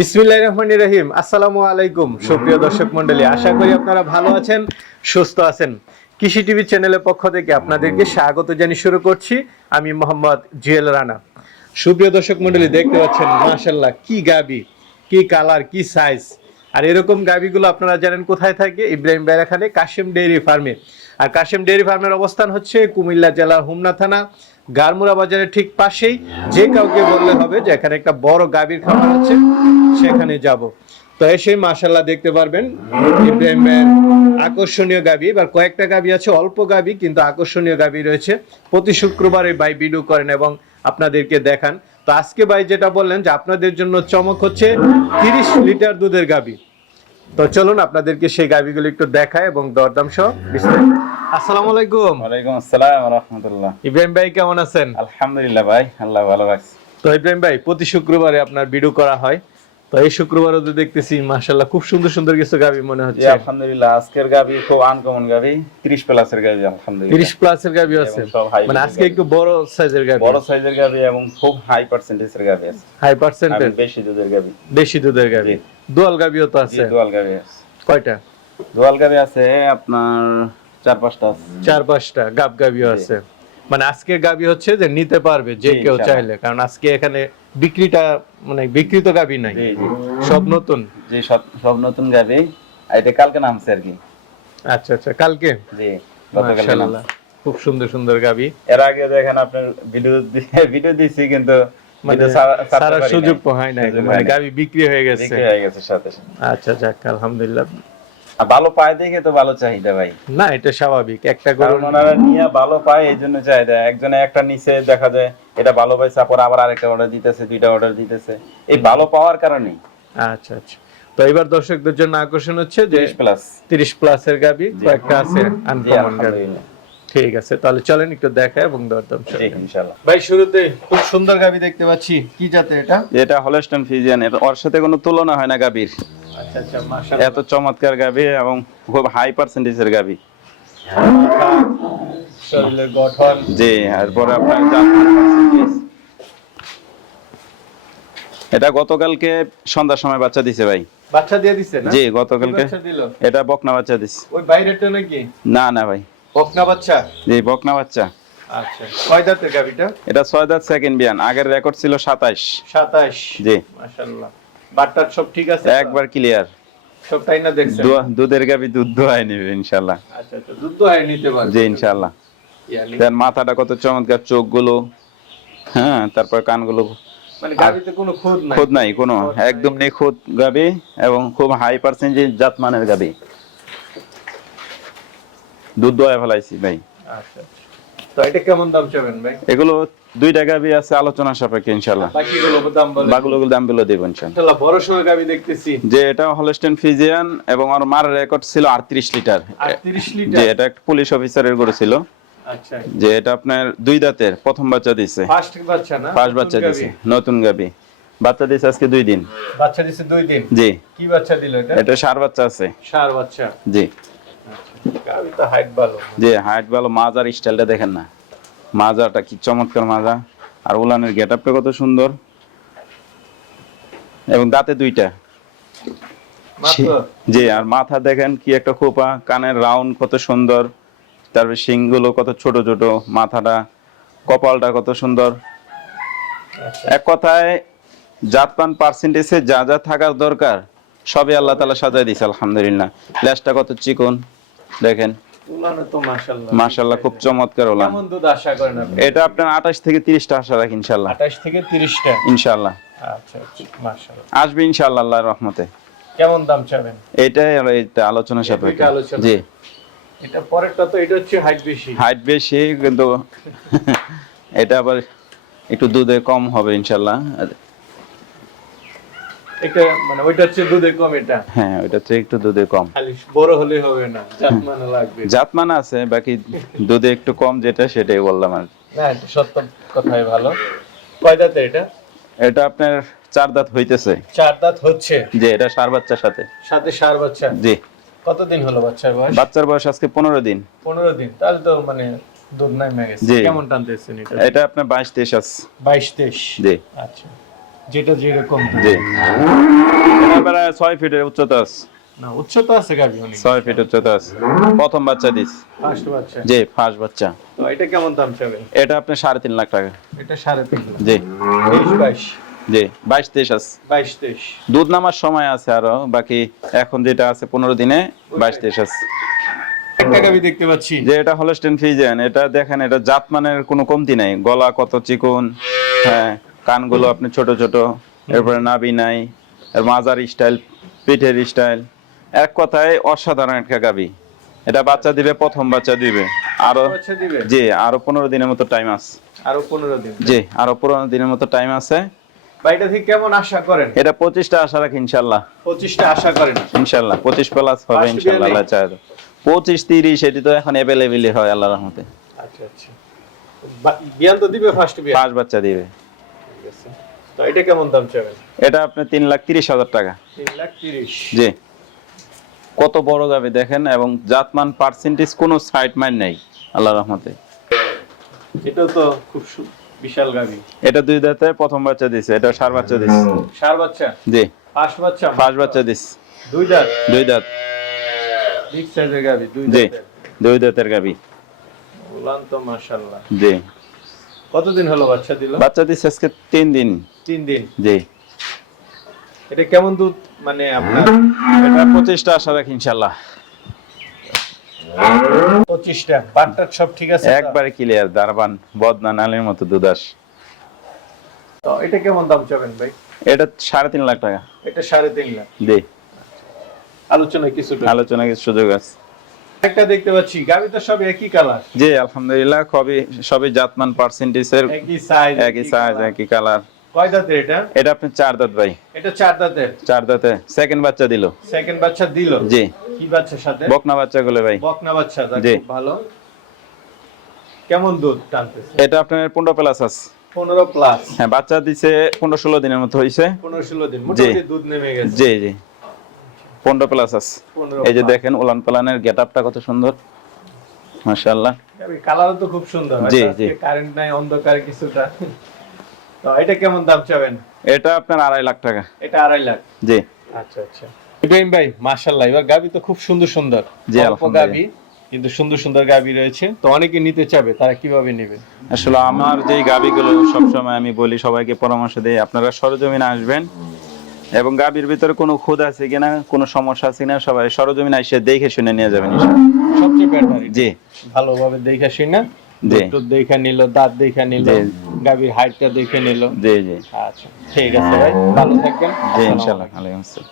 বিসমিল্লাহ রহমান রহিম। আসসালামু আলাইকুম, সুপ্রিয় দর্শক মন্ডলী আশা করি আপনারা ভালো আছেন, সুস্থ আছেন। কৃষি টিভি চ্যানেলের পক্ষ থেকে আপনাদেরকে স্বাগত জানিয়ে শুরু করছি। আমি মোহাম্মদ জুয়েল রানা। সুপ্রিয় দর্শক মন্ডলী দেখতে পাচ্ছেন মাশাল্লাহ কি গাবি, কি কালার, কি সাইজ আর এরকম গাবিগুলো আপনারা জানেন কোথায় থাকে? ইব্রাহিম বেড়াখানে কাশিম ডেইরি ফার্মে। আর কাশিম ডেইরি ফার্মের অবস্থান হচ্ছে কুমিল্লা জেলার হুমনা থানা। গারমুরা বাজারের ঠিক পাশেই যে কাউকে বললে হবে যে এখানে একটা বড় গাভীর খামার আছে, সেখানে যাব। তো এসে মাশাল্লাহ দেখতে পারবেন আকর্ষণীয় গাবি এবার কয়েকটা গাবি আছে, অল্প গাবি কিন্তু আকর্ষণীয় গাবি রয়েছে। প্রতি শুক্রবারে ভাই ভিডিও করেন এবং আপনাদেরকে দেখান। তো আজকে ভাই যেটা বললেন যে আপনাদের জন্য চমক হচ্ছে তিরিশ লিটার দুধের গাবি তো চলুন আপনাদেরকে সেই গাবিগুলো একটু দেখায় এবং দরদাম সহ বিস্তারিত। আসসালামু আলাইকুম। ওয়ালাইকুম আসসালাম রাহমাতুল্লাহ। ইব্রাহিম ভাই কেমন আছেন? আলহামদুলিল্লাহ ভাই আল্লাহ ভালো রাখছে তো ইব্রাহিম ভাই প্রতি শুক্রবারে আপনার ভিডিও করা হয়। তো এই শুক্রবারও তো দেখতেছি খুব সুন্দর সুন্দর কিছু গাবি মনে হচ্ছে। আলহামদুলিল্লাহ আজকের গাবি খুব আনকমন গাবি 30 প্লাসের গাবি আলহামদুলিল্লাহ। তিরিশ প্লাসের গাবি আছে। মানে আজকে। একটু বড় সাইজের গাবি। বড় সাইজের গাবি এবং খুব হাই পার্সেন্টেজের গাবি আছে। হাই পার্সেন্টেজ বেশি দুধের গাবি। বেশি দুধের গাবি। দোয়াল গাবিও তো আছে। দোয়াল গাবি আছে। কয়টা? দোয়াল গাবি আছে আপনার চার পাঁচটা আছে। চার পাঁচটা গাব গাবিও আছে। মানে আজকের গাবি হচ্ছে যে নিতে পারবে যে কেউ চাইলে। কারণ আজকে এখানে বিক্রিটা মানে বিক্রিত গাবি নাই। সব নতুন? জি সব সব নতুন গাবি এটা কালকে নামছে আর কি। আচ্ছা আচ্ছা কালকে? জি মাশাআল্লাহ খুব সুন্দর সুন্দর গাবি এর আগে দেখেন আপনার ভিডিও ভিডিও দিছি কিন্তু মানে সারা সুযোগ নাই। হয় না সুযোগ মানে গাবি বিক্রি হয়ে গেছে। বিক্রি হয়ে গেছে সাথে। আচ্ছা যাক আলহামদুলিল্লাহ। ভালো পায় দেখে তো ভালো চাহিদা ভাই। না এটা স্বাভাবিক। একটা গরু ওনারা নিয়ে ভালো পায় এই জন্য চাহিদা। একজনে একটা নিচে দেখা যায় এটা ভালো পাইছে পর আবার আরেকটা অর্ডার দিতেছে দুইটা অর্ডার দিতেছে। এই ভালো পাওয়ার কারণে আচ্ছা আচ্ছা। তো এবার দর্শকদের জন্য আকর্ষণ হচ্ছে যে তিরিশ প্লাস তিরিশ প্লাসের গাবি কয়েকটা আছে আনকমন গাবি। ঠিক আছে তাহলে চলেন একটু দেখায় এবং দরদাম। ইনশাআল্লাহ। ভাই শুরুতে খুব সুন্দর গাবি দেখতে পাচ্ছি। কি জাতে এটা? এটা হলস্টন ফিজিয়ান এটা ওর সাথে কোনো তুলনা হয় না গাবির। এত চমৎকার গাবি এবং খুব হাই পার্সেন্টেজের গাবি শরীরের গঠন। জি এরপরে আপনার এটা গতকালকে সন্ধ্যার সময় বাচ্চা দিছে ভাই। বাচ্চা দিয়ে দিছে না? জি গতকালকে। এটা বকনা বাচ্চা দিছে। ওই বাইরেটা নাকি? না না ভাই। বকনা বাচ্চা? জি বকনা বাচ্চা। আচ্ছা কয় দাঁতের গাবিটা এটা ছয় দাঁত সেকেন্ড বিয়ান। আগের রেকর্ড ছিল সাতাইশ। 27 জি। মাশাআল্লাহ। বাটটার সব ঠিক আছে একবার ক্লিয়ার সব তাই না দেখছেন? দুধের গাবি দুধ দোয়াই নিবে ইনশাল্লাহ। আচ্ছা আচ্ছা দুধ তো নিতে পারবে। জি ইনশাল্লাহ। দেন মাথাটা কত চমৎকার চোখগুলো হ্যাঁ তারপর কানগুলো। মানে গাবিতে কোনো খুদ নাই। খুদ নাই কোনো একদম নিখুঁত গাবি এবং খুব হাই পার্সেন্টেজ জাতমানের গাবি দুধ দোয়া ফেলাইছি ভাই। আচ্ছা আচ্ছা। তো এটা কেমন দাম চাবেন ভাই? এগুলো দুইটা গাবি আছে আলোচনা সাপেক্ষে ইনশাল্লাহ বাকিগুলো দাম বলে বাগুলো দামগুলো দেবো ইনশাআল্লাহ। বড় সড়ো গাবি দেখতেছি। যে এটা হলস্টেন ফিজিয়ান এবং ওর মার রেকর্ড ছিল আটত্রিশ লিটার। 38 যে এটা একটা পুলিশ অফিসারের গরু ছিল। আচ্ছা। যে এটা আপনার দুই দাঁতের প্রথম বাচ্চা দিছে। ফার্স্ট বাচ্চা না? ফার্স্ট নতুন বাচ্চা গাভী। দিছে নতুন গাবি। বাচ্চা দিছে আজকে দুই দিন। বাচ্চা দিছে দুই দিন? জি। কি বাচ্চা দিল এটা? এটা সার বাচ্চা আছে। সার বাচ্চা। জি। তো হাইট ভালো। মাজার স্টাইলটা দেখেন না। মাজাটা কি চমৎকার মাজা। আর উলানের গেট আপটা কত সুন্দর। এবং দাঁতে দুইটা। জি আর মাথা দেখেন কি একটা খোপা কানের রাউন্ড কত সুন্দর। তারপর শিংগুলো কত ছোট ছোট মাথাটা কপালটা কত সুন্দর। আচ্ছা। এক কথায় জাতপান পার্সেন্টেজে যা যা থাকার দরকার সবই আল্লাহ তালা সাজাই দিছে আলহামদুলিল্লাহ। লেজটা কত চিকন। দেখেন। মাশাল্লাহ খুব চমৎকার আপনি? এটা আপনার আঠাশ থেকে তিরিশটা আশা রাখি ইনশাল্লাহ 28 থেকে 30 টা ইনশাল্লাহ আচ্ছা আচ্ছা আসবে ইনশাল্লাহ আল্লাহর রহমতে। কেমন দাম চাবেন? এটাই এটা আলোচনা সাপেক্ষে। জি। এটা পরেরটা তো এটা হচ্ছে হাইট বেশি। হাইট বেশি কিন্তু এটা আবার একটু দুধে কম হবে ইনশাল্লাহ এটা মানে ওইটা হচ্ছে দুধে কম এটা। হ্যাঁ ওইটা হচ্ছে একটু দুধে কম। বড় হলে হবে না জাত লাগবে। জাতমান আছে বাকি দুধে একটু কম যেটা সেটাই বললাম আর। না এটা সত্য কথাই ভালো। কয় দাঁতে এটা? এটা আপনার চার দাঁত হইতেছে। চার দাঁত হচ্ছে? যে এটা সার বাচ্চার সাথে। সাথে সার বাচ্চা? জি। কতদিন হলো বাচ্চার বয়স? বাচ্চার বয়স আজকে পনেরো দিন। পনেরো দিন তাহলে তো মানে দুধ নাই গেছে। কেমন টানতেছেন এটা? এটা আপনার বাইশ তেইশ আছে। বাইশ তেইশ? জি। আচ্ছা। যেটা যেরকম জি। প্রায় ছয় ফিটের উচ্চতা আছে। না উচ্চতা আছে গাভি অনেক। ছয় ফিট উচ্চতা আছে। প্রথম বাচ্চা দিস। ফার্স্ট বাচ্চা। জি ফার্স্ট বাচ্চা। তো এটা কেমন দাম চাবে? এটা আপনার সাড়ে তিন লাখ টাকা। এটা সাড়ে তিন লাখ। জি। তেইশ বাইশ। জি বাইশ তেইশ আছে। বাইশ তেইশ। দুধ নামার সময় আছে আরও বাকি এখন যেটা আছে পনেরো দিনে বাইশ তেইশ আছে। একটা গাভি দেখতে পাচ্ছি। যে এটা হলস্টেন ফিজেন এটা দেখেন এটা জাতমানের কোনো কমতি নাই। গলা কত চিকন হ্যাঁ কানগুলো আপনি ছোট ছোট এরপরে নাভি নাই এর মাজার স্টাইল পিঠের স্টাইল এক কথায় অসাধারণ একটা গাবি। এটা বাচ্চা দিবে প্রথম বাচ্চা দিবে। আরও জি আরও পনেরো দিনের মতো টাইম আছে। আরও পনেরো দিন। জি আরও পনেরো দিনের মতো টাইম আছে। থেকে কেমন আশা করেন? এটা পঁচিশটা আশা রাখি ইনশাল্লাহ। পঁচিশটা আশা করেন? ইনশাল্লাহ পঁচিশ প্লাস হবে ইনশাল্লাহ আল্লাহ চায় পঁচিশ তিরিশ এটি তো এখন অ্যাভেলেবেলই হয় আল্লাহ রহমতে। আচ্ছা আচ্ছা। বিয়ান তো দিবে ফার্স্ট বিয়ান? পাঁচ বাচ্চা দিবে। আছে। তো এটা কেমন দাম চাবেন? এটা আপনি তিন লাখ তিরিশ হাজার টাকা। তিন লাখ তিরিশ। জি। কত বড় গাবে দেখেন এবং জাতমান পার্সেন্টেজ কোনো সাইড মাইন নেই আল্লাহ রহমতে। এটাও তো খুব বিশাল গাভি। এটা দুই দাঁতে প্রথম বাচ্চা দিছে এটা সার বাচ্চা দিছে। সার বাচ্চা? জি। ফার্স্ট বাচ্চা? ফার্স্ট বাচ্চা দিস দুই দাঁত? দুই দাঁত। বিগ সাইজের গাভি দুই দাঁতের। দুই দাঁতের গাবি বললাম তো মাশাআল্লাহ। জি। কতদিন হলো বাচ্চা দিল? বাচ্চা দিছে আজকে তিন দিন। তিন দিন? জি। এটা কেমন দুধ? মানে আপনার এটা পঁচিশটা আশা রাখি ইনশাল্লাহ পঁচিশটা। বাটটা সব ঠিক আছে একবারে ক্লিয়ার দারবান বদনা নালের মতো দুদাস তো এটা কেমন দাম চাবেন ভাই? এটা সাড়ে তিন লাখ টাকা। এটা সাড়ে তিন লাখ। জি। আলোচনা কিছু আলোচনা কিছু সুযোগ আছে। একটা দেখতে পাচ্ছি গাভি তো সব একই কালার জি আলহামদুলিল্লাহ সবই সবই জাতমান পার্সেন্টেজের একই সাইজ একই সাইজ একই কালার কয় দাঁতের এটা? এটা আপনি চার দাঁত ভাই। এটা চার দাঁতের চার দাঁতে। সেকেন্ড বাচ্চা দিল। সেকেন্ড বাচ্চা দিল? জি। কি বাচ্চার সাথে? বকনা বাচ্চা গুলো ভাই। বকনা বাচ্চা জি। ভালো। কেমন দুধ টানতেছে? এটা আপনার পনেরো প্লাস আছে। পনেরো প্লাস হ্যাঁ বাচ্চা দিছে পনেরো ষোলো দিনের মতো হয়েছে পনেরো ষোলো দিন। মোটামুটি দুধ নেমে গেছে। জি জি। পনেরো প্লাস আছে। এই যে দেখেন উলান পালানের গেট আপটা কত সুন্দর। মাশাআল্লাহ। কালার তো খুব সুন্দর জি, জি। কারেন্ট নাই অন্ধকার কিছুটা। তো এটা কেমন দাম চাবেন? এটা আপনার আড়াই লাখ টাকা। এটা আড়াই লাখ? জি। আচ্ছা আচ্ছা। ইব্রাহিম ভাই মাশাল্লাহ এবার গাবি তো খুব সুন্দর সুন্দর। জি, গাবি কিন্তু সুন্দর সুন্দর গাবি রয়েছে। তো অনেকে নিতে চাবে তারা কীভাবে নেবে? আসলে আমার যেই গাবিগুলো সবসময় আমি বলি সবাইকে পরামর্শ দিই আপনারা সরজমিনে আসবেন এবং গাভীর ভিতরে কোনো খুদ আছে কিনা কোনো সমস্যা আছে কিনা সবাই সরজমিন এসে দেখে শুনে নিয়ে যাবেন। সবচেয়ে বেটার জি। ভালোভাবে দেখে শুনে দেখা নিল দাঁত দেখে নিল গাভীর হাইটটা দেখে নিল। জি জি। আচ্ছা ঠিক আছে ভাই ভালো থাকবেন। জি ইনশাল্লাহ ইনশাআল্লাহ। আলাইকুম আসসালাম।